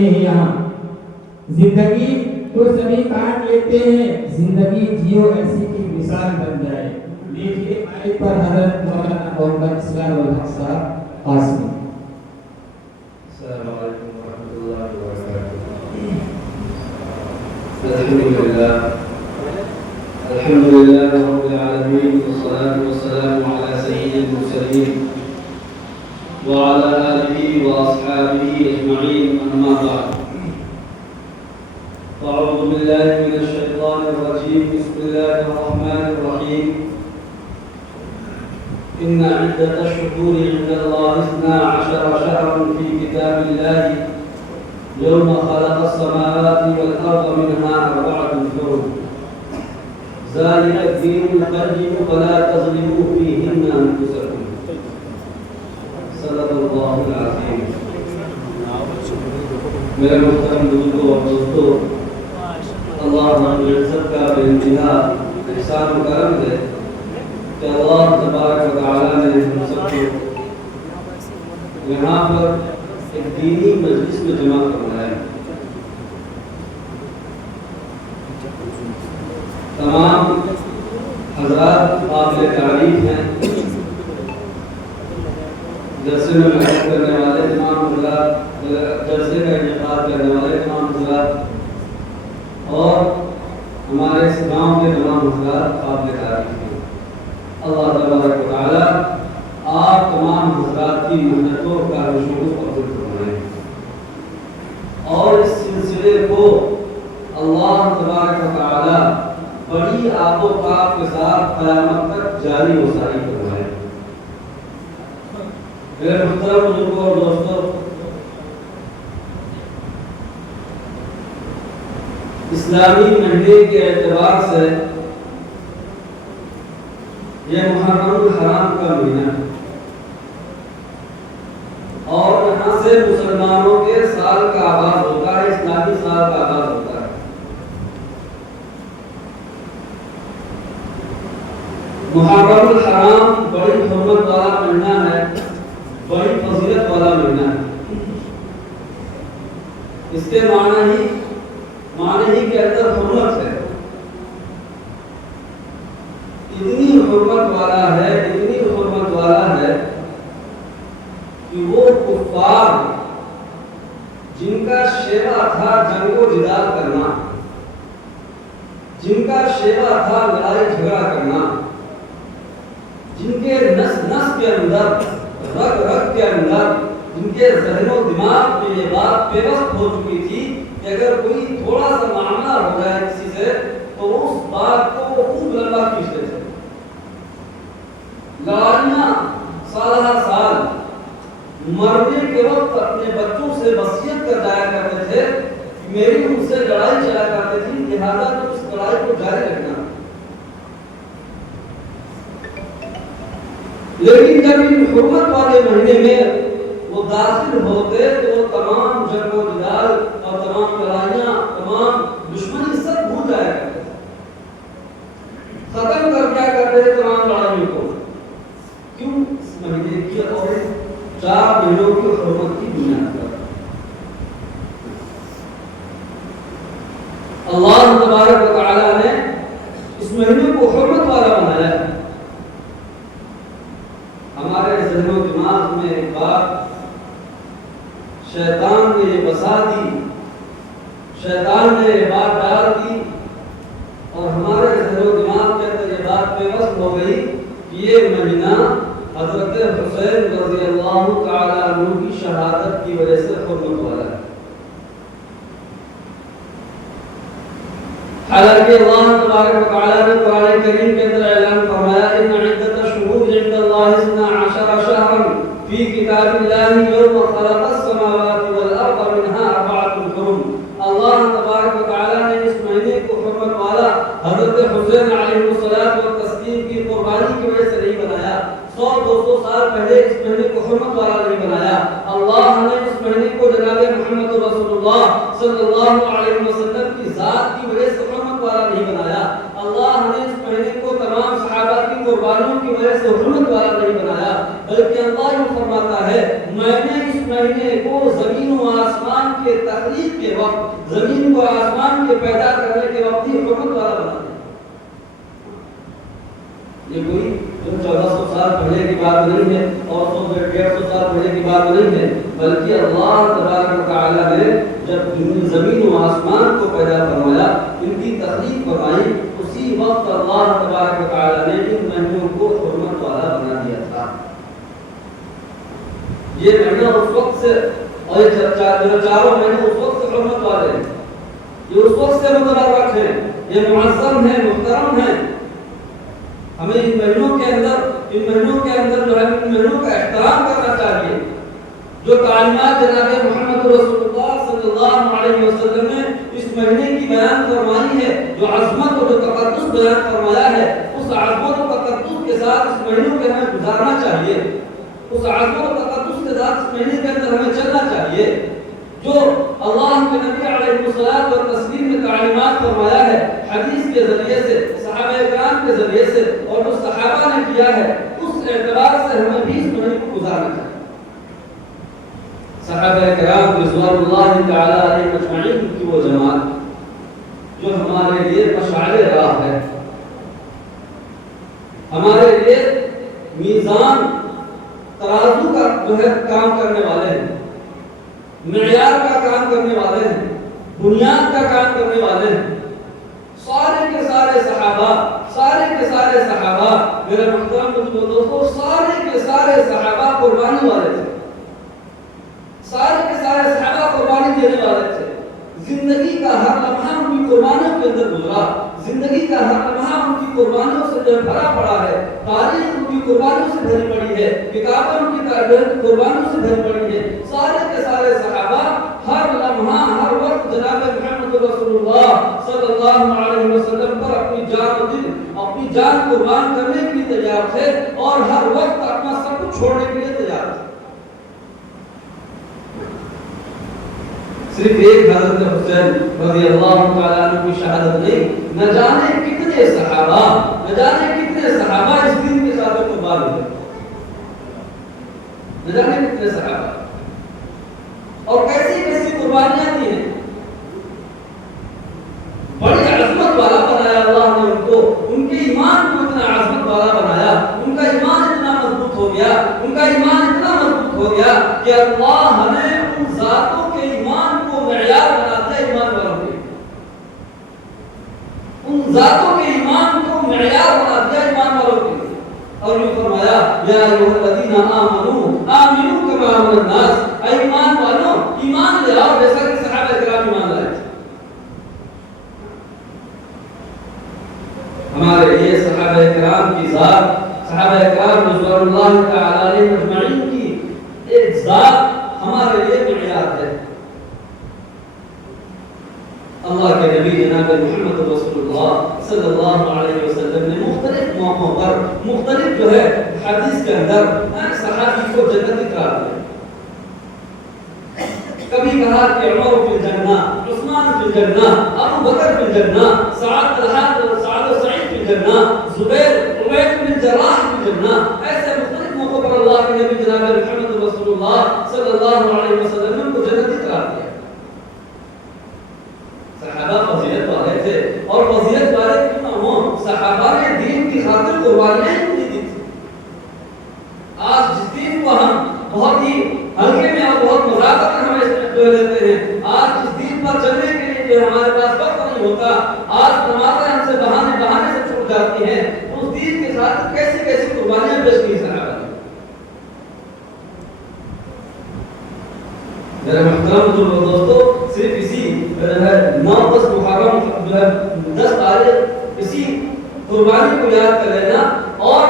یہاں زندگی تو سبھی کاٹ لیتے ہیں، زندگی جیو ایسی کی مثال بن جائے۔ لیکن آیت پر حضرت مولانا محمد اسلام الحق صاحب قاسمی۔ السلام علیکم ورحمۃ اللہ وبرکاتہ۔ الحمد للہ رب العالمین والصلاة والسلام علی سید المرسلین وعلى آلہ واصحابہ اجمعین، اما بعد۔ اعوذ باللہ من الشیطان الرجیم، بسم اللہ الرحمن الرحیم۔ ان عدۃ الشہور عند اللہ 12 شہرا فی کتاب اللہ یوم خلق السماوات والارض منها 4 حرم ذلك الدین القیم فلا تظلموا فیہن انفسکم۔ صدق اللہ العظیم۔ میرے محترم بزرگوں اور دوستوں، اللہ رب العزت کا بے انتہا احسان و کرم ہے کہ اللہ تبارک و تعالیٰ نے ہم سب کو یہاں پر ایک دینی مجلس میں جمع کروایا ہے۔ تمام حضرات قابل تعریف ہیں، جلسے میں محنت کرنے والے تمام حضرات، جلسے کا انعقاد کرنے والے تمام حضرات اور ہمارے اس گاؤں کے تمام حضرات قابل تعریف ہیں۔ اللہ تبارک و تعالیٰ آپ تمام حضرات کی محنتوں کا رشوہ قبول فرمائے اور اس سلسلے کو اللہ تبارک و تعالیٰ بڑی آب و تاب کے ساتھ قیامت تک جاری و ساری فرمائے۔ میرے محترم بزرگوں اور دوستوں، اسلامی مہینے کے اعتبار سے یہ محرم الحرام کا مہینہ ہے اور یہاں سے مسلمانوں کے سال کا آغاز ہوتا ہے، اسلامی سال کا آغاز ہوتا ہے۔ محرم الحرام بڑی حرمت والا مہینہ ہے، بڑی فضیلت والا مہینہ ہے۔ اس کے معنی ہی کے اندر حرمت ہے، اتنی حرمت والا ہے، اتنی حرمت والا ہے کہ وہ کفار جن کا شیوا تھا جنگ و جدال کرنا، جن کا شیوا تھا لڑائی جھگڑا کرنا، جن کے نس نس کے اندر، رگ رگ کے اندر، جن کے ذہن و دماغ میں یہ بات پیوست ہو چکی تھی کہ اگر کوئی تھوڑا سا معاملہ ہو جائے کسی سے تو اس بات کو خوب لمبا کھینچتے تھے، لڑائیاں سالہ سال، مرنے کے وقت اپنے بچوں سے وصیت کر جایا کرتے تھے کہ میری ان سے لڑائی چلا کرتے تھی، لہذا تو اس لڑائی کو جاری رکھنا۔ لیکن جب ان حرمت والے مہینے میں وہ داخل ہوتے تو وہ تمام جنگ و جدال اور تمام لڑائیاں، تمام دشمنی سب بھول جایا کرتے تھے، ختم کر دیا کرتے تھے تمام لڑائیوں کو۔ کیوں؟ اس مہینے کی اور 4 مہینوں کی حرمت کی بنیاد پر اللہ تبارک و تعالیٰ نے اس مہینے کو حرمت والا بنایا ہے۔ ہمارے ذہن و دماغ میں ایک بات شیطان نے یہ بسا دی، شیطان نے یہ بات ڈال دی اور ہمارے ذہن و دماغ کے اندر یہ بات پیوست ہو گئی کہ یہ مہینہ حضرت حسین رضی اللہ تعالیٰ عنہ کی شہادت کی وجہ سے حرمت والا ہے۔ حالانکہ اللہ تبارک و تعالیٰ نے قرآن کریم کے اندر اعلان فرمایا ان عدۃ الشہور عند اللہ 12 شہرا فی کتاب اللہ یوم خلق السماوات والارض منها 4 حرم۔ اللہ تبارک و تعالیٰ نے اس مہینے کو حرمت والا حضرت حسین علیہ الصلوۃ والتسلیم کی قربانی کی وجہ سے نہیں بنایا، 100-200 سال پہلے اس مہینے کو حرمت والا نہیں بنایا۔ اللہ نے اس مہینے کو جناب محمد رسول اللہ صلی اللہ علیہ وسلم کی ذات کی وجہ سے حرمت والا نہیں بنایا۔ اللہ نے اس مہینے کو تمام صحابہ کی قربانیوں کی وجہ سے حرمت والا نہیں بنایا، بلکہ اللہ یہ فرماتا ہے میں نے اس مہینے کو زمین و آسمان کے تخلیق کے وقت، زمین کو آسمان کے پیدا کرنے کے وقت ہی حکومت والا بنا دیا۔ یہ کوئی 1400 سال پہلے کی بات نہیں ہے اور 150 سال پہلے کی بات نہیں ہے، بلکہ اللہ تبارک و تعالی نے جب زمین و آسمان کو پیدا فرمایا، ان کی تخلیق فرمائی، اسی وقت اللہ تبارک و تعالی نے ان مہینوں کو حرمت والا بنا دیا تھا۔ یہ مہینہ اس وقت سے، اور یہ چاروں مہینے اس وقت سے حرمت والے ہیں، یہ اس وقت سے متبرک ہیں، یہ معظم ہیں، محترم ہیں۔ ہمیں ان مہینوں کے اندر جو ہے ان مہینوں کا احترام کرنا چاہیے۔ جو تعلیمات جناب محمد رسول اللہ صلی اللہ علیہ وسلم نے اس مہینے کی بیان فرمائی ہے، جو عظمت اور جو تقدس بیان فرمایا ہے، اس عظمت و تقدس کے ساتھ اس مہینوں کے ہمیں گزارنا چاہیے، اس عظمت و تقدس کے ساتھ اس مہینے کے اندر ہمیں چلنا چاہیے۔ جو اللہ کے نبی علیہ الصلوۃ والتسلیم نے تعلیمات فرمایا ہے حدیث کے ذریعے سے، صحابہ کرام کے ذریعے سے، اور جو صحابہ نے کیا ہے، اس اعتبار سے ہمیں بھی اس مہینے کو گزارنا چاہیے۔ صحابہ کرام رضوان اللہ تعالی علیہ اجمعین کی وہ جماعت جو ہمارے لیے مشعل راہ ہے، ہمارے لیے میزان ترازو کا جو ہے کام کرنے والے ہیں، معیار کا کام کرنے والے ہیں، بنیاد کا کام کرنے والے ہیں۔ سارے کے سارے صحابہ میرے محترم دوستو، سارے کے سارے صحابہ قربانی والے تھے، سارے کے سارے صحابہ قربانی دینے والے تھے۔ زندگی کا ہر لمحہ ان کی قربانیوں کے اندر گزرا، زندگی کا ہر لمحہ ان کی قربانیوں سے جو بھرا پڑا ہے، تاریخ ان کی قربانیوں سے بھری پڑی ہے، کتابیں ان کی قربانیوں سے بھری پڑی ہے۔ سارے کے سارے صحابہ ہر لمحہ ہر وقت جناب محمد رسول اللہ صلی اللہ علیہ وسلم پر اپنی جان و دل، اپنی جان قربان کرنے کے لیے تیار تھے، اور ہر وقت اپنا سب کچھ چھوڑنے کے لیے تیار تھے۔ صرف ایک حضرت حسین رضی اللہ تعالیٰ عنہ کی شہادت نہیں، نہ جانے کتنے صحابہ اس دین کے ساتھ قربان ہوئے، نہ جانے کتنے صحابہ، اور کیسی کیسی قربانیاں دی ہیں۔ بڑی عظمت والا بنایا اللہ نے ان کو، ان کے ایمان کو اتنا عظمت والا بنایا، ان کا ایمان اتنا مضبوط ہو گیا، ان کا ایمان اتنا مضبوط ہو گیا کہ اللہ نے ان ذاتوں کے ایمان کو معیار بنا دیا ایمان والوں کے، ان ذاتوں کے ایمان کو معیار بنا دیا ایمان والوں کے، اور یہ فرمایا یا ایھا الذین آمنوا آمنوا کما آمن الناس، اے ایمان والوں ایمان لے آؤ جیسا کہ صحابہ کرام ایمان لائے تھے۔ ہمارے لیے صحابہ کرام کی ذات، صحابہ کرام رضوان اللہ تعالی علیہ اجمعین کی ایک ذات ہمارے لیے معیار ہے۔ اللہ کے نبی جناب محمد رسول اللہ صلی اللہ علیہ وسلم نے مختلف موقعوں پر، مختلف جو ہے حدیث کے اندر صحابی کو جنتی قرار دیا۔ کبھی کہا کہ عمر فی الجنہ، عثمان فی الجنہ، ابو بکر فی الجنہ، سعد و سعید فی الجنہ، زبیر عبید بن جراح فی الجنہ۔ ایسے مختلف موقعوں پر اللہ کے نبی جناب محمد رسول اللہ صلی اللہ علیہ وسلم نے ان کو جنتی قرار دیا۔ صحابہ فضیلت والے تھے، اور فضیلت والے کیوں نہ ہوں، صحابہ نے دین کی خاطر قربانیاں دی تھی۔ آج جس دین کو ہم بہت ہی ہلکے میں اور بہت مذاکرت میں ہم استعمال لیتے ہیں، آج جس دین پر چلنے کے لیے جو ہمارے پاس وقت نہیں ہوتا، آج نمازیں ہم سے بہانے سے چھوٹ جاتی ہیں، اس دین کے ساتھ کیسی کیسی قربانیاں پیش کی صحابہ نے۔ میرے محترم دوستو، صرف اسی 9-10 محرم 10 تاریخ اسی قربانی کو یاد کر لینا، اور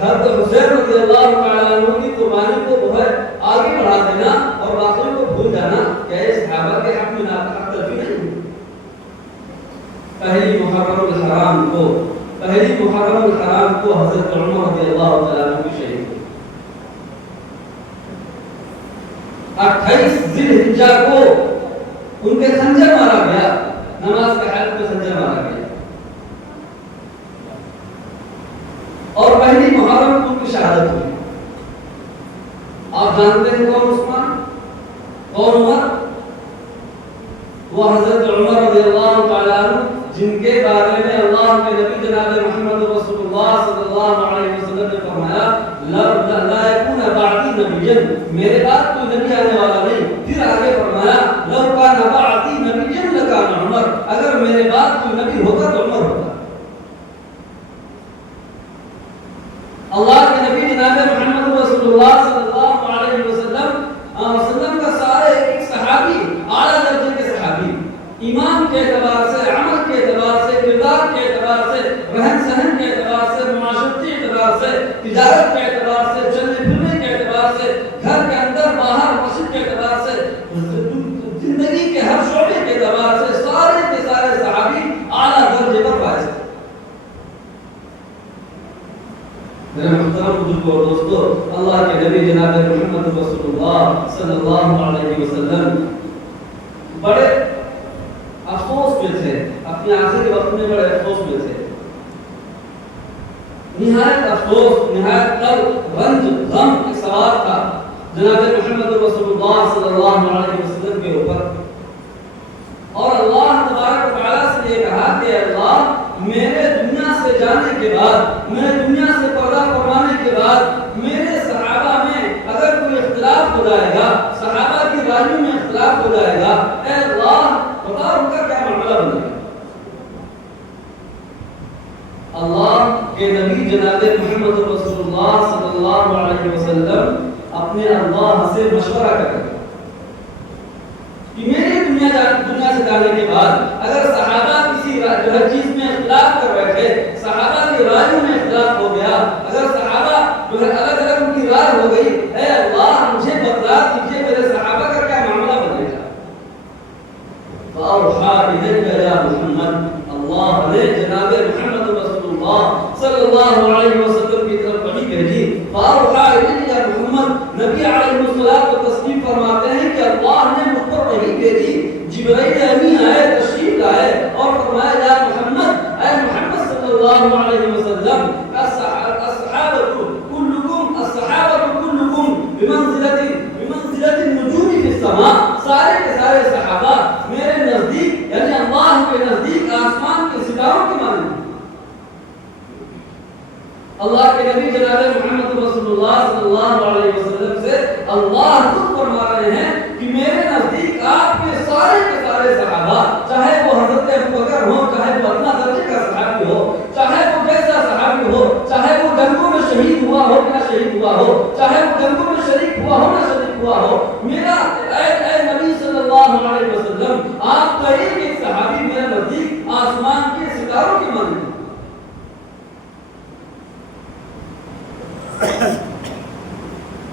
حضرت حسین رضی اللہ تعالیٰ عنہ کی قربانی کو جو ہے آگے بڑھا دینا اور باقیوں کو بھول جانا، کیا یہ صحابہ کے حق میں ناحق تلفی نہیں؟ پہلی محرم الحرام کو حضرت عمر رضی اللہ تعالیٰ عنہ کی شہید ہوئی۔ 28 ذی الحجہ کو ان کے خنجر مارا گیا، نماز کے حالت میں خنجر مارا گیا، اور پہلی محرم کو ان کی شہادت ہوئی۔ آپ جانتے ہیں کون عثمان؟ وہ حضرت عمر رضی اللہ تعالیٰ عنہ جن کے بارے میں اللہ کے نبی جناب محمد رسول اللہ صلی اللہ علیہ وسلم نے فرمایا لا يكون بعدی نبی، میرے بعد کوئی نبی آنے والا نہیں. پھر آگے فرمایا لو كان بعدی نبی لكان عمر، اگر میرے بعد کوئی نبی ہوتا تو عمر ہوتا. اللہ کے نبی جناب محمد رسول اللہ صلی اللہ علیہ وسلم کا سارے ایک صحابی، اعلیٰ درجے کے صحابی، ایمان کے اعتبار سے، عمل کے اعتبار سے، کردار کے اعتبار سے، رہن سہن کے اعتبار سے، معاشرتی اعتبار سے، تجارت کے اعتبار سے، چلنے پھرنے کے اعتبار سے، گھر کے اندر باہر مسجد کے اعتبار سے، زندگی کے ہر شعبے کے اعتبار سے سارے کے سارے صحابی اعلیٰ درجے پر فائز ہیں. میرے محترم بزرگوں اور دوستو، اللہ کے نبی جناب محمد رسول اللہ صلی اللہ علیہ وسلم بڑے افسوس میں تھے، اپنے آخری وقت میں بڑے افسوس میں تھے. نہایت افسوس، نہایت قلب رنج غم کا سوال تھا جناب محمد رسول اللہ صلی اللہ علیہ وسلم کے اوپر. اور اللہ تبارک و تعالیٰ سے یہ کہا کہ اللہ میرے دنیا سے جانے کے بعد، میرے دنیا سے پردہ فرمانے کے بعد میرے صحابہ میں اگر کوئی اختلاف ہو جائے گا، صحابہ کی رائیوں میں اختلاف ہو جائے گا، اے اللہ بتاؤ ان کا کیا معاملہ بنے گا. اللہ کے نبی جناب محمد رسول اللہ صلی اللہ علیہ وسلم اپنے اللہ سے مشورہ کریں کہ میری دنیا سے جانے کے بعد اگر صحابہ کسی ہر چیز میں اختلاف کر بیٹھے، صحابہ کی رائیوں میں اختلاف ہو گیا، اگر صحابہ جو ہے الگ الگ ان کی رائے ہو گئی، اے اللہ مجھے بتلا دیجیے میرے صحابہ کا کیا معاملہ بنے گا. فَأَوْحَىٰ إِلَيْكَ يَا مُحَمَّدْ، اللہ نے جناب محمد رسول اللہ صلی اللہ علیہ وسلم کی طرف وحی بھیجی. فَأَوْحَىٰ إِلَيْكَ يَا مُحَمَّدْ، نبی علیہ الصلوۃ والتسلیم فرماتے ہیں کہ اللہ نے مجھ پر وحی بھیجی. جبرائیل امین آئے، تشریف لائے اور فرمایا یا محمد، اے محمد صلی اللہ علیہ وسلم، الصحابہ کلکم بمنزلۃ النجوم فی السماء، سارے کے سارے صحابہ میرے نزدیک یعنی اللہ کے نزدیک آسمان کے ستاروں کے مانند ہیں. اللہ کے نبی جناب محمد رسول اللہ صلی اللہ علیہ وسلم سے اللہ خود فرما رہے ہیں کہ میرے نزدیک آپ کے سارے صحابہ، چاہے وہ حضرت ابو بکر ہو، چاہے وہ ادنا درجے کا صحابی ہو، چاہے وہ کیسا صحابی ہو، چاہے وہ جنگوں میں شہید ہوا ہو نہ شہید ہوا ہو، چاہے وہ جنگوں میں شریک ہوا ہو نہ شریک ہوا ہو، میرا اے نبی صلی اللہ علیہ وسلم آپ کا ایک صحابی میرے نزدیک آسمان کے ستاروں کی مانند ہے.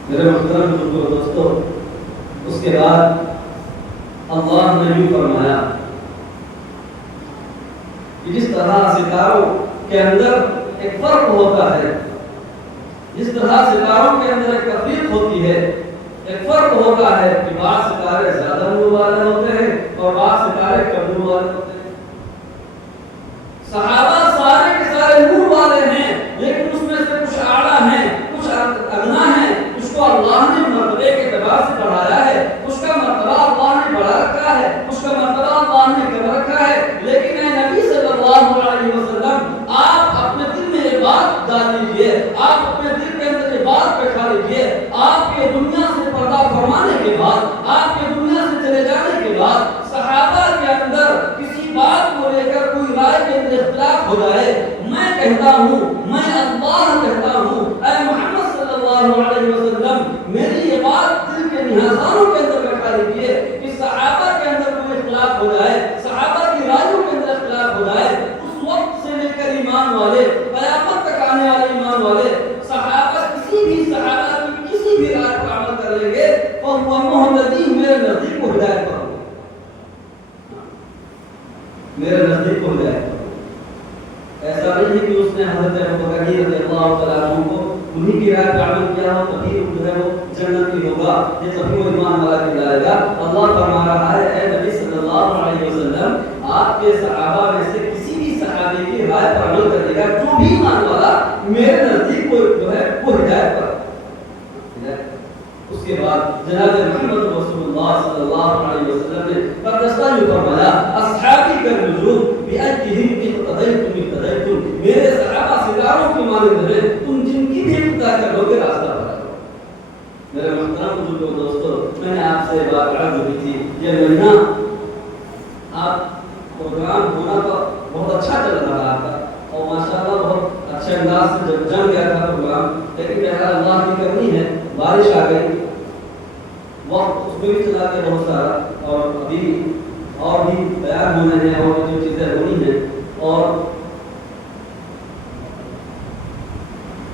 میرے محترم بزرگوں دوستو، اس کے بعد اللہ نے یوں فرمایا کہ جس طرح ستاروں کے اندر ایک فرق ہوتا ہے، جس طرح ستاروں کے اندر ایک تفریق ہوتی ہے، ایک فرق ہوتا ہے کہ بعض ستارے زیادہ نور والے ہوتے ہیں اور بعض ستارے کم نور والے ہوتے ہیں. صحابہ سارے کے سارے نور والے ہیں، لیکن اس میں سے کچھ اعلیٰ ہیں، کچھ ادنا ہیں. اس کو اللہ نے مرتبے کے اعتبار سے بڑھایا ہے، اس کا مرتبہ اللہ نے بڑھا رکھا ہے، اس کا مرتبہ اللہ نے کم رکھا ہے. لیکن اے نبی صلی اللہ علیہ وسلم آپ اپنے دل میں یہ بات ڈال لیجیے، آپ اپنے دل کے اندر یہ بات بٹھا لیجیے، آپ کے دنیا سے پردہ فرمانے کے بعد، آپ کے دنیا سے چلے جانے کے بعد صحابہ کے اندر کسی بات کو لے کر کوئی رائے کے اندر اختلاف ہو جائے، میں کہتا ہوں، میں اللہ کہتا ہوں، اے محمد صلی اللہ علیہ وسلم میری یہ بات دل کے نہادانوں کے اندر بٹھا لیجیے کہ صحابہ کے اندر کوئی اختلاف ہو جائے، صحابہ کی رائیوں کے اندر اختلاف ہو جائے، اس وقت سے لے کر ایمان والے، قیامت تک آنے والے ایمان والے صحابہ کسی بھی صحابہ کی کسی بھی رائے پر عمل کر لیں گے اور وہ محمدی میرے نزدیک کو ہدایت پر ہوگا، میرے نزدیک کو ہدایت پر. ایسا نہیں ہے کہ اس نے حضرت ابو بکر رضی اللہ تعالیٰ عنہ کو انہی کی رائے پر عمل کیا ہو تبھی جو ہے وہ جنت میں ہوگا، یہ تبھی وہ ایمان والا کہلائے گا. اللہ فرما رہا ہے اے نبی صلی اللہ علیہ وسلم آپ کے صحابہ میں سے کسی بھی صحابی کی رائے پر عمل کرے گا جو بھی ایمان والا میرے نزدیک کو جو ہے وہ ہدایت پر. اس کے بعد جناب محمد رسول اللہ اللہ صلی اللہ علیہ وسلم نے قدستہ یوں فرمایا اصحابی کا نجوم بأیہم اقتدیتم اقتدیتم، میرے صحابہ ستاروں کی مانند ہیں، تم جن کی بھی اقتدا کرو گے راستہ بتا دو۔ میرے محترم بزرگوں دوستو، میں نے آپ سے بات عرض کی تھی، یہ مہینہ آپ پروگرام ہونا تو بہت اچھا چل رہا تھا اور ماشاءاللہ بہت اچھے انداز سے جب جم گیا تھا پروگرام، لیکن بہرحال اللہ کی کرنی ہے، بارش آ گئی، وقت اس میں بھی چلا گیا بہت سارا، اور ابھی اور بھی بیان ہونے ہیں اور جو چیزیں ہونی ہیں، اور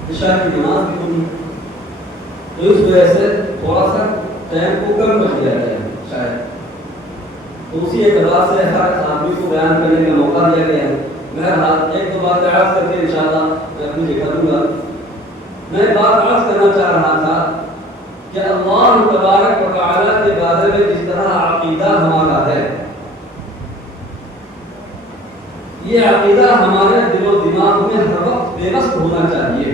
عشاء کی نماز بھی ہونی ہے، تو اس وجہ سے تھوڑا سا ٹائم کو کم کر دیا گیا ہے شاید، تو اسی اعتبار سے ہر آدمی کو بیان کرنے کا موقع دیا گیا ہے۔ بہرحال ایک دو بات عرض کر کے انشاءاللہ میں اپنی جگہ دوں گا۔ میں بات عرض کرنا چاہ رہا تھا کہ اللہ تبارک و تعالیٰ کے بارے میں جس طرح عقیدہ ہمارا ہے، یہ عقیدہ ہمارے دل و دماغ میں ہر وقت بے بس ہونا چاہیے،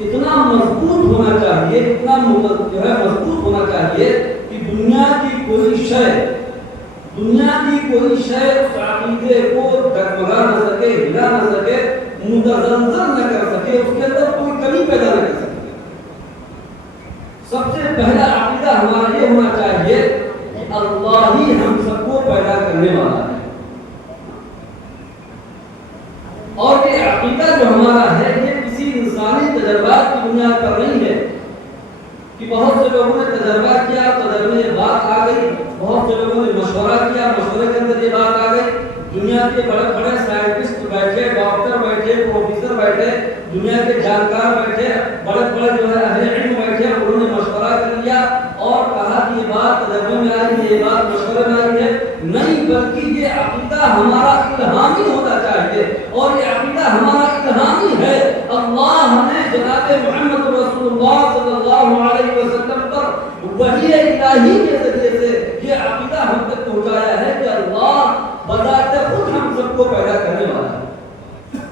اتنا مضبوط ہونا چاہیے، اتنا مضبوط ہونا چاہیے کہ دنیا کی کوئی شے اس عقیدے کو ڈگمگا نہ سکے، ہلا نہ سکے، متزلزل نہ کر سکے، اس کے اندر کوئی کمی پیدا نہ کر سکے۔ سب سے پہلا عقیدہ ہمارا یہ ہونا چاہیے کہ اللہ ہی ہم سب کو پیدا کرنے والا ہے، اور یہ عقیدہ جو ہمارا ہے یہ کسی انسانی تجربات کی بنیاد پر نہیں ہے کہ بہت سے لوگوں نے تجربہ کیا، تجربے میں بات آ گئی، بہت سے لوگوں نے مشورہ کیا، مشورے کے اندر یہ بات آ گئی، دنیا کے بڑے بڑے سائنٹسٹ بیٹھے، ڈاکٹر بیٹھے، پروفیسر بیٹھے، دنیا کے جانکار بیٹھے، بڑے بڑے جو ہے اہل علم بیٹھے، انہوں نے مشورہ کر لیا اور کہا کہ یہ بات تجربے میں آئی ہے، یہ بات مشورے میں آئی ہے، نہیں بلکہ یہ عقیدہ ہمارا الہامی ہونا چاہیے، اور یہ عقیدہ ہمارا الہامی ہے۔ اللہ نے جناب محمد رسول اللہ صلی اللہ علیہ وسلم پر وحی الہی کے ذریعے سے یہ عقیدہ ہم تک پہنچایا ہے کہ اللہ بذات خود ہم سب کو پیدا کرنے والا ہے۔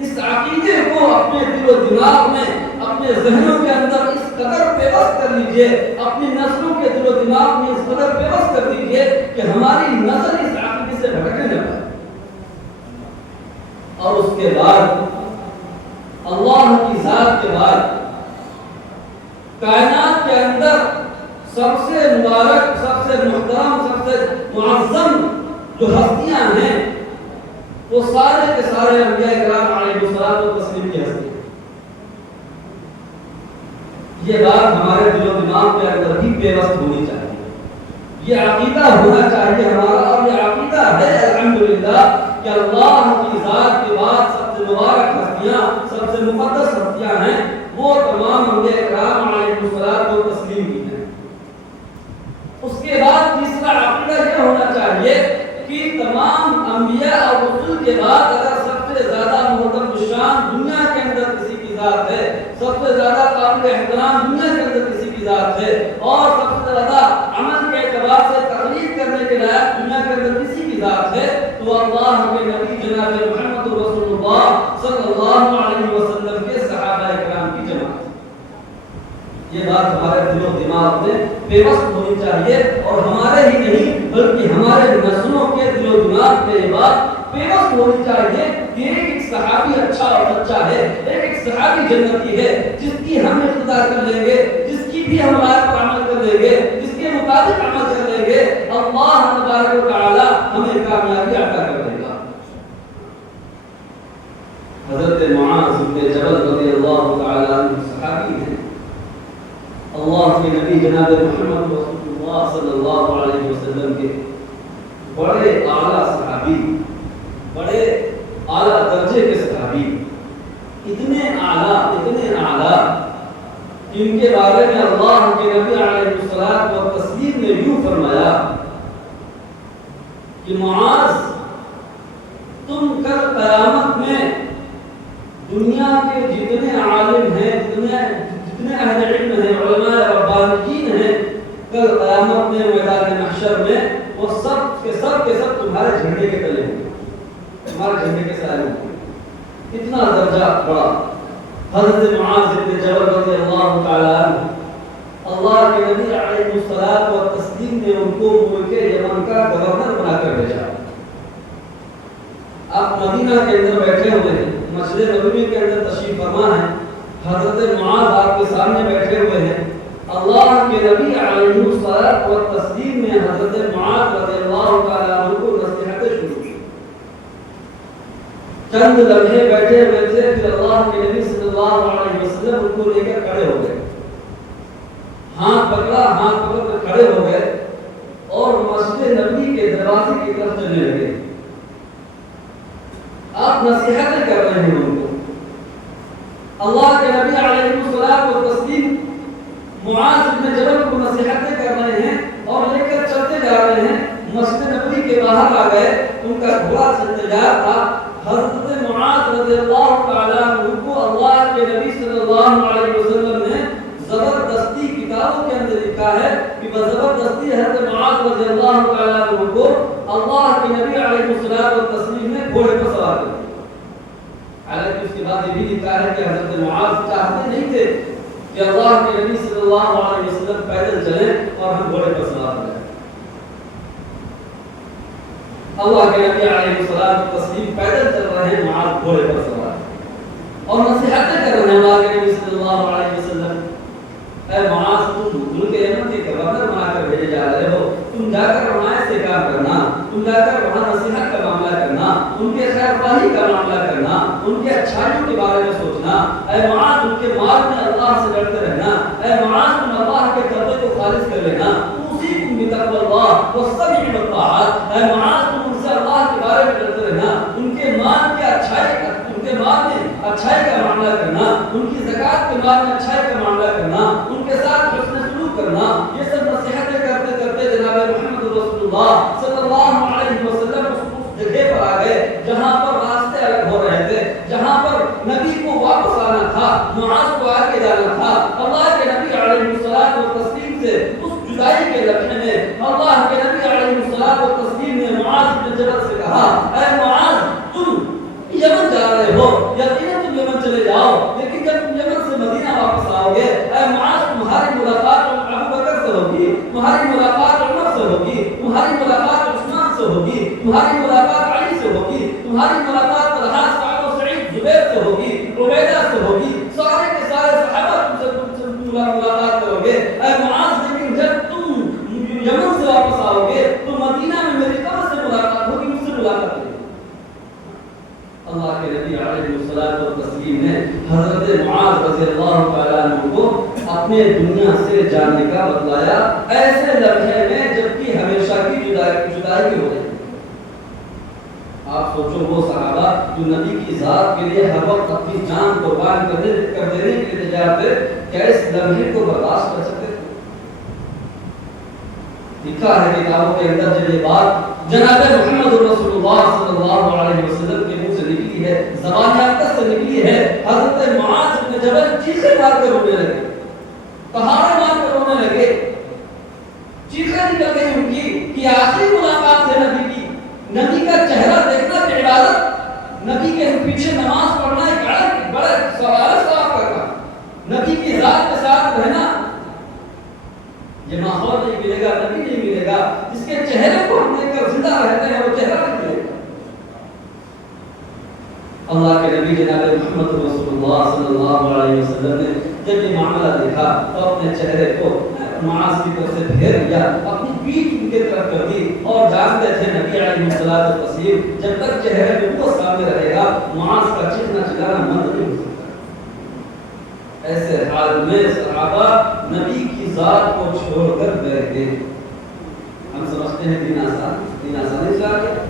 اس عقیدے کو اپنے دل و دماغ میں، اپنے ذہنوں کے اندر اس قدر پیوست کر لیجئے، اپنی نسلوں کے دل و دماغ میں اس قدر پیوست کر لیجئے کہ ہماری نسل اس عقیدے سے بھٹکنے نہ پائے۔ اور اس کے بعد اللہ کی ذات کے بعد کائنات کے اندر سب سے مبارک، سب سے محترم، سب سے معظم جو ہستیاں ہیں وہ سارے کے سارے انبیاء کرام علیہ الصلوۃ والتسلیم کی ہستی ہیں۔ یہ بات ہمارے دل و دماغ کے اندر بھی پیوست ہونی چاہیے، یہ عقیدہ ہونا چاہیے ہمارا، اور یہ عقیدہ ہے الحمدللہ کہ اللہ کی ذات کے بعد سب سے مبارک ہستیاں، سب سے مقدس ہستیاں ہیں وہ تمام انبیاء کرام علیہ الصلوۃ والتسلیم کی ہیں۔ اس کے بعد تیسرا عقیدہ یہ ہونا چاہیے کہ تمام انبیاء اور رسول کے بعد اگر سب سے زیادہ محترم الشان دنیا کے اندر کسی کی ذات ہے، سب سے زیادہ قابل احترام دنیا کے اندر کسی کی ذات ہے، اور سب سے زیادہ عمل کے اعتبار سے تقلید کرنے کے لائق دنیا کے اندر کسی کی ذات ہے، تو اللہ کے نبی جناب محمد رسول اللہ صلی اللہ علیہ وسلم کے صحابہ کرام کی جماعت۔ یہ بات ہمارے دل و دماغ میں پیوست ہونی چاہیے، اور ہمارے ہی نہیں بلکہ ہمارے نسلوں کے دل و دماغ میں یہ بات پیوست ہونی چاہیے کہ ایک صحابی اچھا اور سچا ہے، ایک صحابی جنتی ہے جس کی ہم اقتدا کر لیں گے، جس کی بھی ہم رائے پر عمل کر لیں گے، جس کے مطابق عمل کر لیں گے، اللہ تبارک و تعالی ہمیں کامیابی عطا کر دے گا۔ حضرت معاذ بن جبل رضی اللہ تعالی عنہ صحابی ہیں، اللہ کے نبی جناب محمد رسول اللہ صلی اللہ علیہ وسلم کے بڑے اعلیٰ صحابی، بڑے اعلیٰ درجے کے صحابی، اتنے اعلیٰ کہ ان کے بارے میں اللہ کے نبی علیہ الصلوۃ والتسلیم نے یوں فرمایا کہ معاذ تم کل قیامت میں دنیا کے جتنے عالم ہیں، جتنے اہل علم ہیں، علماء ربانیین ہیں، کل قیامت میں میدان محشر میں وہ سب کے سب تمہارے جھنڈے کے تلے ہوں گے، تمہارے جھنڈے کے سائے ہوں گے۔ اتنا درجہ بڑا۔ حضرت معاذ بن جبل رضی اللہ تعالی عنہ اللہ کے نبی علیہ الصلوۃ والتسلیم نے ان کو ملک یمن کا گورنر بنا کر بھیجا. آپ مدینہ کے اندر بیٹھے ہوئے ہیں, مسجد نبوی کے اندر تشریف فرما ہے, حضرت معاذ آپ کے سامنے بیٹھے ہوئے ہیں. اللہ کے نبی علیہ الصلوۃ والتسلیم نے حضرت معاذ رضی اللہ تعالی عنہ کو نصیحتیں شروع کی. چند لمحے بیٹھے ہوئے تھے, پھر اللہ کے نبی صلی اللہ علیہ وسلم ان کو لے کر کھڑے ہو گئے. ہاتھ پکڑ کر کھڑے ہو گئے اور مسجد نبوی کے دروازے کی طرف چلنے لگے. آپ نصیحتیں کر رہے ہیں ان کو. اللہ کے نبی علیہ الصلوۃ والتسلیم معاذ بن جبل کو نصیحتیں کر رہے ہیں اور لے کر چلتے جا رہے ہیں. مسجد نبوی کے باہر آ گئے, ان کا گھوڑا تیار تھا. حضرت معاذ رضی اللہ تعالی عنہ کو اللہ کے نبی صلی اللہ علیہ وسلم نے زبردستی, کتابوں کے اندر لکھا ہے کہ زبردستی حضرت معاذ رضی اللہ تعالی عنہ کو اللہ کے نبی علیہ الصلوۃ والتسلیم نے گھوڑے پر سوار کر دیا. حالانکہ اس کے بعد یہ بھی لکھا ہے کہ حضرت معاذ چاہتے نہیں تھے کہ اللہ کے نبی صلی اللہ علیہ وسلم پیدل چلیں اور ہم گھوڑے پر سوار ہو جائیں. اللہ کے نبی علیہ الصلوۃ والتسلیم پیدل چل رہے ہیں, معاذ گھوڑے پر سوار اور نصیحتیں کر رہے ہیں اللہ کے نبی صلی اللہ علیہ وسلم. اے معاذ, تم ملک یمن کے گورنر بنا کر بھیجے جا رہے ہو, تم جا کر وہاں سے کام کرنا, تم جا کر وہاں نصیحت کا معاملہ کرنا, ان کے خیر خواہی کا معاملہ کرنا, ان کے اچھائیوں کے بارے میں سوچنا. اے معاذ, ان کے مال میں اللہ سے ڈرتے رہنا. اے معاذ, تم اللہ کے تقوی کو خالص کر لینا. اوصیکم بتقوی اللہ والسمع والطاعۃ. اے معاذ, تم ان سے اللہ کے بارے میں ڈرتے رہنا, ان کے مال کے مال میں اچھائی کا معاملہ کرنا, ان کی زکات کے مال میں اچھائی کا معاملہ کرنا, ان کے ساتھ حسن سلوک کرنا. یہ سب نصیحتیں کرتے کرتے جناب محمد رسول اللہ صلی اللہ علیہ وسلم اس جگہ پر آ گئے جہاں پر راستے الگ ہو رہے تھے, جہاں پر نبی کو واپس آنا تھا, معاذ کو آگے جانا تھا. اللہ کے نبی علیہ الصلوۃ والتسلیم سے اس جدائی کے لمحے میں اللہ کے نبی علیہ الصلوۃ والتسلیم نے معاذ بن جبل سے کہا, اے معاذ, تم یمن جا رہے ہو, یقیناً تم یمن چلے جاؤ, لیکن جب تم یمن سے مدینہ واپس آؤ گے, اے معاذ, تمہاری ملاقات ابو بکر سے ہوگی, تمہاری ملاقات عمر سے ہوگی, تمہاری ملاقات عثمان سے ہوگی, تمہاری ملاقات علی سے ہوگی, تمہاری ملاقات طلحہ, سعد و سعید, زبیر سے ہوگی, عبیدہ سے ہوگی. سارے کے سارے صحابہ تم سے ملاقات کرو گے. اے معاذ, لیکن جب تم یمن سے واپس آؤ گے تو مدینہ میں میری قبر سے ملاقات ہوگی, مجھ سے ملاقات ہوگی. اللہ کے نبی علیہ الصلوۃ والتسلیم نے حضرت معاذ رضی اللہ تعالی عنہ کو اپنے دنیا سے جانے کا بتلایا, ایسے لمحے میں جبکہ ہمیشہ کی جدائی ہو رہی. آپ سوچو, وہ صحابہ جو نبی کی ذات کے لیے ہر وقت اپنی جان قربان کر دینے کے لیے تیار تھے, کیا اس لمحے کو برداشت کر سکتے تھے؟ لکھا ہے کتابوں کے اندر جب یہ بات جناب محمد رسول اللہ صلی اللہ علیہ وسلم کے منہ سے نکلی ہے, زبان اقدس سے نکلی ہے, حضرت معاذ بن جبل چیخیں مار کر رونے لگے, تہاڑے مار کر رونے لگے. چیخیں نکل گئی ان کی کہ آخری ملاقات ہے نبی کی, نبی کا چہرہ دیکھنا کہ عبادت, نبی کے پیچھے نماز پڑھنا ایک بڑا ثواب کا کام, نبی کی ذات کے ساتھ رہنا, یہ ماحول نہیں ملے گا, نبی نہیں ملے گا. جس کے چہرے کو ہم دیکھ کر زندہ رہتے ہیں وہ چہرہ نہیں ملے گا. اللہ کے نبی جناب محمد رسول اللہ صلی اللہ علیہ وسلم نے جب یہ معاملہ دیکھا تو اپنے چہرے کو معاذ کی طرف سے پھیر لیا, اپنی پیٹھ ان کی طرف کر دی, اور جانتے تھے نبی علیہ الصلوۃ والتسلیم جب تک چہرے میں وہ سامنے رہے گا معاذ کا چیخنا چلانا بند نہیں ہو سکتا. ایسے حال میں صحابہ نبی کی ذات کو چھوڑ کر بیٹھ گئے. ہم سمجھتے ہیں دین آسانی سے آ گیا,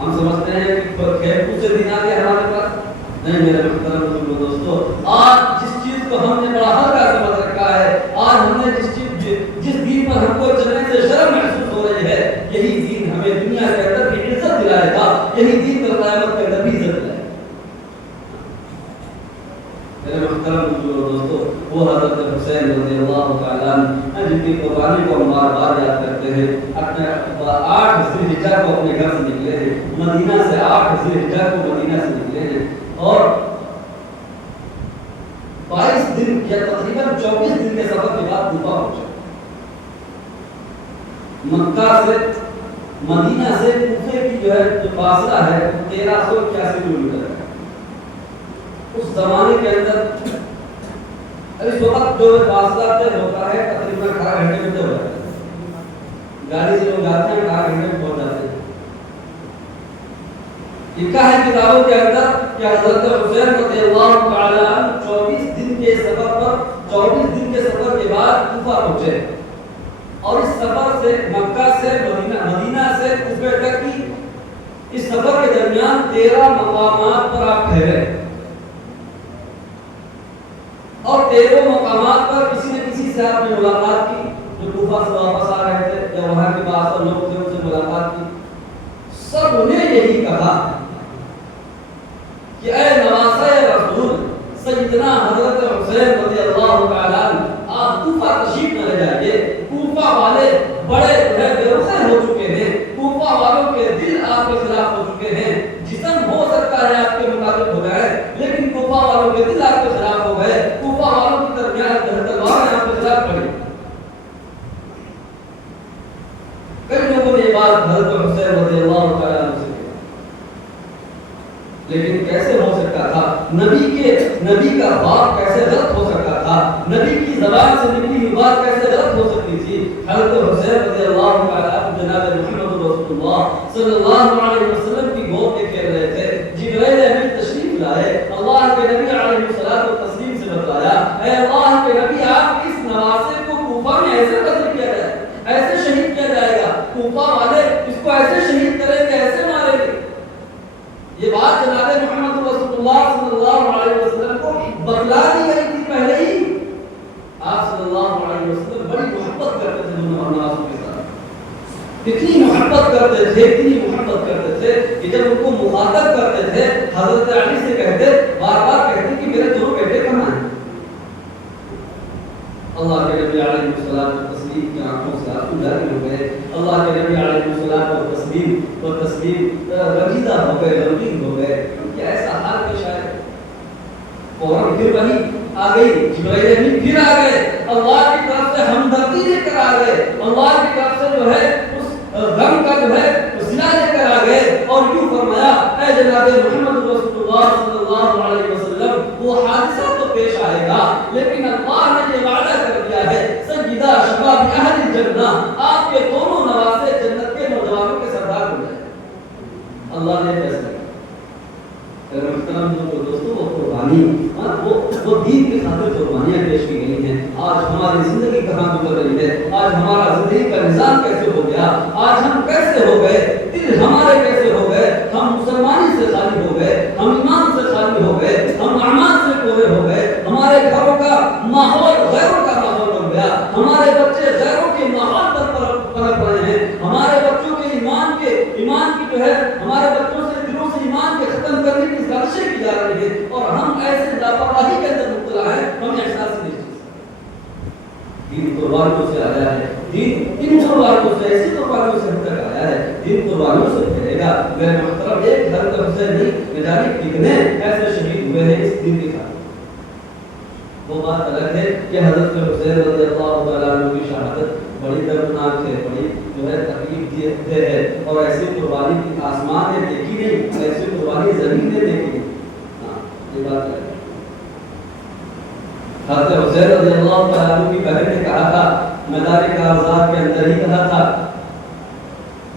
ہم سمجھتے ہیں کہ کھیل سے دین آ گیا ہمارے پاس. نہیں میرے محترم دوستو, آج جس چیز کو ہم نے بڑا ہلکا سمجھ رکھا ہے, آج ہم نے جس دین پر ہم کو چلنے سے شرم محسوس ہو رہی ہے, یہی دین ہمیں دنیا کے اندر بھی عزت دلائے گا, یہی دین پر قیامت کے اندر بھی عزت دلائے گا. میرے محترم دوستو, وہ حضرت حسین رضی اللہ تعالیٰ عنہ جن کی قربانی کو ہم بار بار یاد کرتے ہیں, اپنے 8 ذی الحجہ کو اپنے گھر سے نکلے ہیں, مدینہ سے 8 ذی الحجہ کو مدینہ سے نکلے ہیں, اور 22 دن یا تقریباً 24 دن کے سفر کے بعد کوفہ پہنچے. مکہ سے مدینہ سے کوفے کی جو ہے جو فاصلہ ہے 1381 کلومیٹر ہے. اس زمانے کے اندر اس وقت جو فاصلہ طے ہوتا ہے تقریباً 18 گھنٹے میں طے ہو جاتا ہے. گاڑی سے لوگ جاتے ہیں 18 گھنٹے میں پہنچ جاتے ہیں. لکھا ہے کتابوں کے اندر کہ حضرت حسین رضی اللہ تعالی عنہ 24 دن کے سفر کے بعد کوفہ پہنچے اور اس سفر سے مکہ سے مدینہ سے کوفہ تک کی اس سفر کے درمیان 13 مقامات پر آپ ٹھہرے اور 13 مقامات پر کسی نہ کسی سے آپ نے ملاقات کی. جو کوفہ سے واپس آ رہے تھے یا وہاں کے بعض لوگ تھے ان سے ملاقات کی. سب نے یہی کہا کہ اے نواسہ رسول سیدنا حضرت حسین رضی اللہ تعالی عنہ آپ کوفہ تشریف نہ لے جائیے. کوفہ والے بڑے بے رخصت ہو چکے ہیں. کوفہ والوں کے دل آپ کے خلاف ہو چکے ہیں. جسم ہو سکتا ہے آپ کے مطابق ہو جائے لیکن کوفہ والوں کے دل آپ کے خلاف ہو گئے. کوفہ والوں کی درمیان تلوار آپ کے خلاف پڑی. کئی لوگوں نے یہ بات حضرت حسین رضی اللہ تعالی عنہ سے لیکن کیسے ہو سکتا تھا؟ نبی کا بات کیسے غلط ہو سکتا تھا؟ نبی کی زبان سے نکلی ہوئی بات کیسے غلط ہو سکتی تھی؟ حضرت حسین رضی اللہ تعالی عنہ جناب محمد رسول اللہ صلی اللہ علیہ وسلم کی گود میں کھیل رہے تھے. جبرائیل امین تشریف لائے. اللہ کے نبی علیہ الصلوۃ والتسلیم سے بتلایا اے اللہ کے نبی آپ اس نواسے کو کوفہ میں ایسے قتل کیا جائے ایسے شہید کیا جائے گا. کوفہ والے اس کو ایسے شہید کریں گے ایسے ماریں گے. یہ بات جناب محمد رسول اللہ صلی اللہ علیہ وسلم کو بتلا دی گئی تھی پہلے ہی. آپ صلی اللہ علیہ وسلم بڑی محبت کرتے تھے نواسوں کے ساتھ. اتنی محبت کرتے تھے کہ جب ان کو مخاطب کرتے تھے حضرت علی سے کہتے بار بار کہتے کہ میرے دونوں بیٹے کہاں ہیں. اللہ کے نبی علیہ الصلوۃ والتسلیم کی آنکھوں سے آنسو جاری ہو گئے. اللہ کے نبی علیہ الصلوۃ والتسلیم رنجیدہ ہو گئے غمگین ہو گئے کہ ایسا حال پیش آیا. فوراً پھر وہی آ گئی. جبرائیل امین پھر آ گئے. اللہ کی طرف سے ہمدردی لے کر آ گئے. اللہ کی طرف سے جو ہے اس غم کا جو ہے صلہ لے کر آ گئے اور یوں فرمایا اے جناب محمد رسول اللہ صلی اللہ علیہ وسلم وہ حادثہ تو پیش آئے گا لیکن اللہ نے یہ وعدہ کر دیا ہے سیدہ شباب اہل الجنہ آپ کے دونوں نواسے جنت کے نوجوانوں کے سردار ہو جائیں. اللہ نے فیصلہ کیا. محترم دوستوں وہ قربانی وہ دین کی خاطر قربانیاں پیش کی گئی ہیں. آج ہماری زندگی کہاں گزر رہی ہے. آج ہمارا زندگی کا نظام کیسے ہو گیا. آج ہم کیسے ہو گئے. دل ہمارے کیسے ہو گئے. ہم مسلمانی سے خالی ہو گئے. ہم ایمان سے خالی ہو گئے. ہم اعمال سے پورے ہو گئے. ہمارے گھروں کا ماحول غیروں کا ماحول بن گیا. ہمارے بچے غیروں کے ماحول پر پنپ رہے ہیں. ہمارے بچوں کے ایمان کی جو ہے ہمارے بچوں سے دلوں سے ایمان کے ختم کرنے کی سازشیں کی جا رہی ہے اور ہم ایسے لاپرواہی کے اندر مبتلا ہیں ہمیں احساس نہیں ہوتا. دین قربانیوں سے آیا ہے. دین ان قربانیوں سے ایسی قربانیوں سے ہم تک آیا ہے. دین قربانیوں سے پھیلے گا. میرے محترم ایک حضرت حسین نہیں نہ جانے کتنے ایسے شہید ہوئے ہیں اس دین کے خاطر. وہ بات الگ ہے کہ حضرت حسین رضی اللہ تعالیٰ عنہ کی شہادت بڑی دردناک ہے. بڑی جو ہے تکلیف دہ ہے اور ایسی قربانی کی آسمان نے دیکھی نہیں. ایسی قربانی زمین نے دیکھی. یہ بات ہے. حضرت حسین رضی اللہ تعالیٰ عنہ کی بہن نے کہا تھا میدان کارزار کے اندر ہی کہا تھا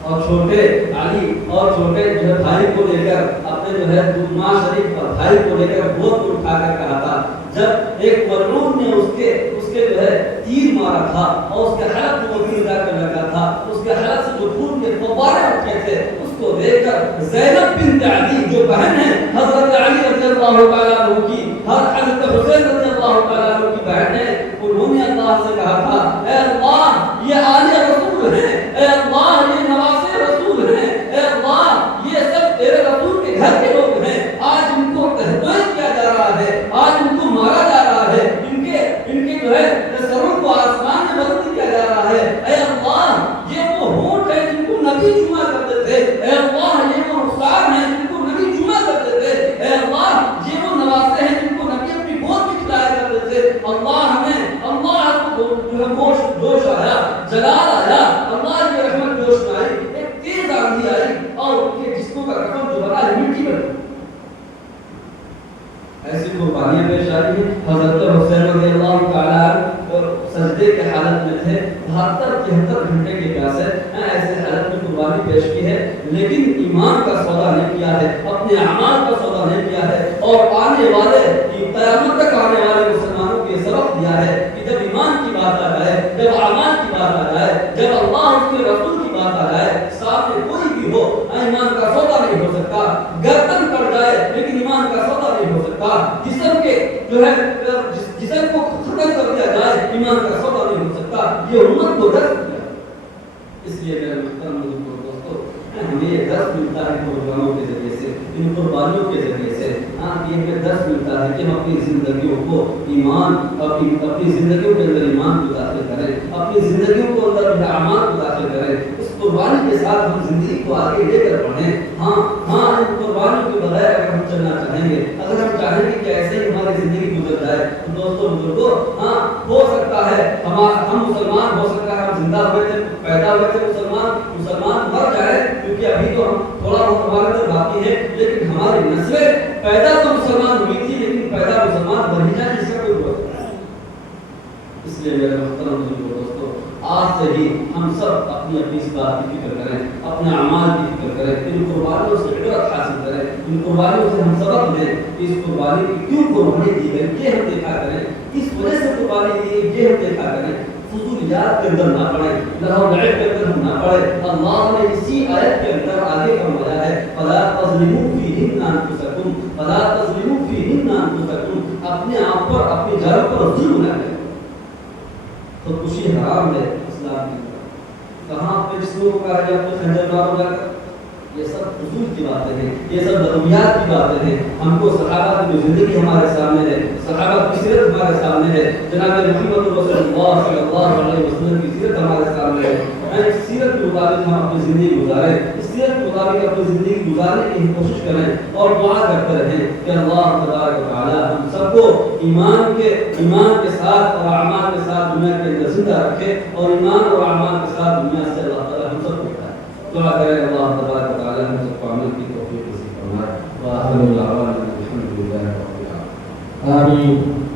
اور چھوٹے علی اور چھوٹے جو ہے بھائی کو لے کر اپنے جو ہے دماغ شریف پر بھائی کو لے کر گود میں اٹھا کر کہا تھا جب ایک ملعون نے اس کے جو ہے تیر مارا تھا اور اس کے حلق کو بھی ادا کر لگا تھا. اس کے حلق سے جو خون کے فوارے اٹھے تھے اس کو دیکھ کر زینب بنت علی جو بہن ہے حضرت علی رضی اللہ تعالیٰ عنہ کی حضرت حسین رضی اللہ تعالیٰ عنہ کی بہن ہے. انہوں نے اللہ سے کہا تھا اے اللہ یہ آل رسول ہیں. اے اللہ یہ نواسے رسول ہیں. اے اللہ یہ سب تیرے رسول کے گھر کے لوگ ہیں. آج ان کو تہدید کیا جا رہا ہے. آج ان کو مارا جا رہا ہے. ان کے جو ہے سروں کو آسمان میں بلند کیا جا رہا ہے. اے اللہ یہ وہ ہونٹ ہیں جن کو نبی چوما کرتے تھے. اے اللہ یہ وہ رخسار ہیں جن کو نبی چوما کرتے تھے. اے اللہ یہ وہ نواسے ہیں جن کو نبی اپنی گود میں کھلایا کرتے تھے. قربانی پیش کی ہے، لیکن ایمان کا سودا نہیں کیا ہے، اپنے اعمال کا سودا نہیں کیا ہے، اور آنے والے قیامت تک آنے والے مسلمانوں کے سبق دیا ہے کہ جب ایمان کی بات آ جائے، جب اعمال کی بات آ جائے، جب اللہ اس کے رسول کی بات آ جائے، سامنے کوئی بھی ہو، ایمان کا سودا نہیں ہو سکتا، گردن پڑ جائے لیکن ایمان کا سودا نہیں ہو سکتا، جسم کے جو ہے جسم کو ختم کر دیا جائے، ایمان کا سودا نہیں ہو سکتا، یہ امت کو درس دیا۔ اس لیے میرے محترم دوستو، ہمیں یہ درس ملتا ہے قربانوں کے ذریعے سے، ان قربانیوں کے ذریعے سے، یہ ہمیں درس ملتا ہے کہ ہم اپنی زندگیوں کو ایمان، اپنی زندگیوں کے اندر ایمان کو داخل کریں، اپنی زندگیوں کو اندر اعمال کو داخل کریں، اس قربانی کے ساتھ ہم زندگی کو آگے لے کر بڑھیں۔ ان قربانیوں کے بغیر اگر ہم چلنا چاہیں گے، اگر ہم چاہیں گے کہ ایسے ہی ہماری زندگی گزر جائے، تو دوستوں بزرگوں، ہو سکتا ہے ہم مسلمان، ہو سکتا ہے ہم زندہ ہوئے تھے، پیدا ہوئے تھے مسلمان مر جائے، کیونکہ ابھی تو ہم تھوڑا بہت ہمارے اندر باقی ہے، لیکن ہماری نسلیں پیدا تو مسلمان ہوئی تھی لیکن پیدا مسلمان بن جائے، جس کا کوئی وقت نہیں۔ اس لیے میرے محترم دوستو، آج سے ہی ہم سب اپنی اس بات کی فکر کریں، اپنے اعمال کی فکر کریں، ان قربانیوں سے عبرت حاصل کریں، ان قربانیوں سے ہم سبق لیں کہ اس قربانی کی کیوں قربانی دی گئی، یہ ہم دیکھا کریں، اس وجہ سے قربانی دی گئی، یہ ہم دیکھا کریں، فضولیات کے اندر نہ پڑے، لہو لعب کے اندر نہ پڑے۔ اللہ نے اسی آیت کے اندر آگے فرمایا ہے، فلا تظلموا فیہن انفسکم، فلا تظلموا فیہن انفسکم، اپنے آپ پر، اپنی جانوں پر ظلم نہ کریں۔ خودکشی حرام ہے اسلام کے اندر، کہاں اپنے جسموں کو کہا جائے اپنے خنجر مارو جا کر، یہ سب فضول کی باتیں ہیں، یہ سب ضروریات کی باتیں ہیں۔ ہم کو صحابہ کی زندگی ہمارے سامنے ہے، صحابہ کی سیرت ہمارے سامنے ہے، جناب محمد رسول اللہ صلی اللہ علیہ وسلم کی سیرت ہمارے سامنے ہے۔ اس سیرت کے مطابق ہم اپنی زندگی گزاریں، اس سیرت کے مطابق اپنی زندگی گزارنے کی کوشش کریں، اور دعا کرتے رہیں کہ اللہ تبارک و تعالی ہم سب کو ایمان کے ساتھ اور اعمال کے ساتھ دنیا کے اندر زندہ رکھے، اور ایمان اور اعمال کے ساتھ دنیا سے اللہ تعالی ہم سب کو اٹھائے۔ دعا کریں اللہ تبارک و تعالی ہم سب کو عمل کی توفیق نصیب فرمائے۔ وآخر دعوانا الحمد للہ رب العالمین۔ آمین۔